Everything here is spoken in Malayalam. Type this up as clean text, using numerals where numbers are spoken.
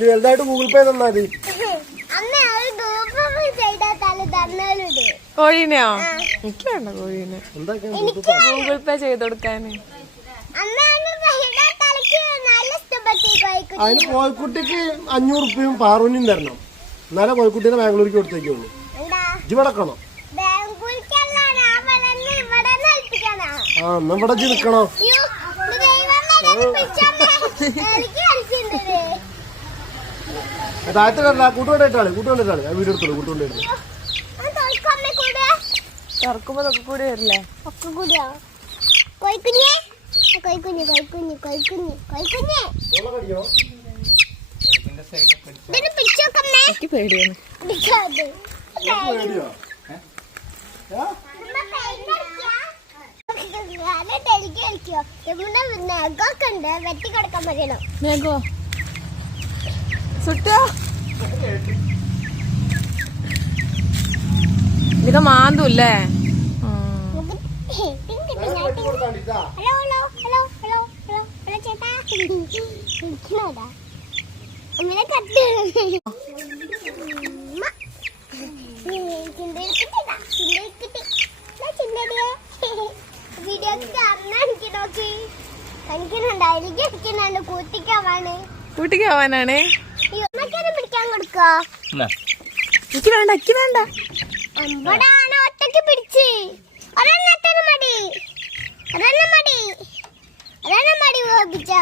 നീ വലുതായിട്ട് ഗൂഗിൾ പേ തന്നാ മതി. കോഴീനെയോ? എനിക്ക് വേണ്ട കോഴീനെ. ഗൂഗിൾ പേ ചെയ്ത് കൊടുക്കാന്. അതിന് കോഴിക്കുട്ടിക്ക് 500 രൂപയും പാറുവിനും തരണം. എന്നാലേ കോഴിക്കുട്ടീനെ ബാംഗ്ലൂർക്ക് കൊടുത്തേക്കുള്ളൂ. ഇവിടക്കണോ? ആ എന്നാ ഇവിടെ നിൽക്കണോ? താഴത്തെ കണ്ട കൂട്ടുകൊണ്ടിട്ടാണ് വീഡിയോ എടുത്തോളൂ. കൂട്ടുകൊണ്ടിട്ട് തുറക്കുമ്പോ ഒക്കെ കൂടി വരില്ലേ? എനിക്ക് പേടിയാണ്. മേഘോ സുട്ടോ ഇത് മാന്തൂല്ലേ? കൂട്ടിക്ക് പോവാനാണ്. പിടിക്കാൻ കൊടുക്കോ? എനിക്ക് വേണ്ട, എനിക്ക് വേണ്ട. ഒറ്റക്ക് പിടിച്ച് മടി വേപ്പിച്ച